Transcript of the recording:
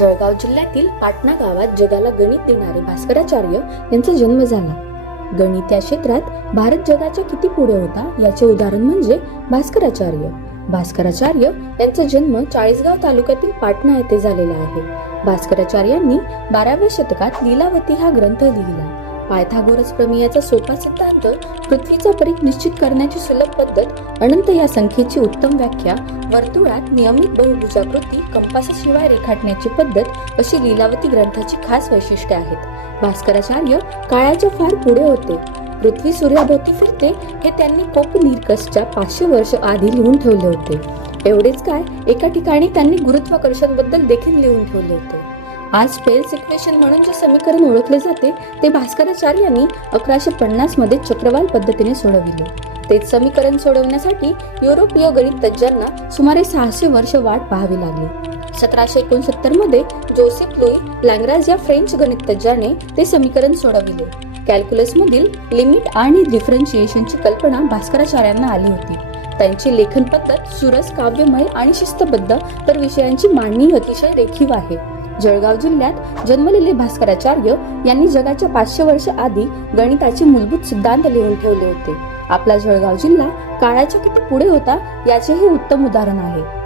जळगाव जिल्ह्यातील पाटणा गावात जगाला गणित देणारे भास्कराचार्य यांचा जन्म झाला. गणित या क्षेत्रात भारत जगाच्या किती पुढे होता याचे उदाहरण म्हणजे भास्कराचार्य. भास्कराचार्य यांचा जन्म चाळीसगाव तालुक्यातील पाटणा येथे झालेला आहे. भास्कराचार्यांनी 12व्या शतकात लीलावती हा ग्रंथ लिहिला. पायथागोरस प्रमेयाचा सोपा सिद्धांत, पृथ्वीचा परीघ निश्चित करण्याची सुलभ पद्धत, अनंत या संख्येची उत्तम व्याख्या, वर्तुळात नियमित बहुभुजाकृती, कंपासाशिवाय रेखाटण्याची पद्धत अशी लीलावती ग्रंथाची खास वैशिष्ट्ये आहेत. भास्कराचार्य काळाच्या फार पुढे होते. पृथ्वी सूर्याभोवती फिरते हे त्यांनी कोपरनिकसच्या 500 वर्ष आधी लिहून ठेवले होते. एवढेच काय, एका ठिकाणी त्यांनी गुरुत्वाकर्षण बद्दल देखील लिहून ठेवले होते. आज पेल्स इक्वेशन म्हणून जे समीकरण ओळखले जाते ते भास्कराचार्यांनी 1150 मध्ये चक्रवाल पद्धतीने सोडविले. तेच समीकरण सोडवण्यासाठी युरोपीय गणित तज्ज्ञांना सुमारे 600 वर्ष वाट पाहावी लागली. 1769 मध्ये जोसेफ लुई लॅग्रांज या फ्रेंच गणित तज्ज्ञाने ते समीकरण सोडविले. कॅल्क्युलस मधील लिमिट आणि डिफरन्शिएशनची कल्पना भास्कराचार्यांना आली होती. त्यांची लेखन पद्धत सुरस, काव्यमय आणि शिस्तबद्ध, तर विषयांची मांडणी अतिशय रेखीव आहे. जळगाव जिल्ह्यात जन्मलेले भास्कराचार्य यांनी जगाच्या 500 वर्ष आधी गणिताचे मूलभूत सिद्धांत लिहून ठेवले होते. आपला जळगाव जिल्हा काळाच्या किती पुढे होता याचे हे उत्तम उदाहरण आहे.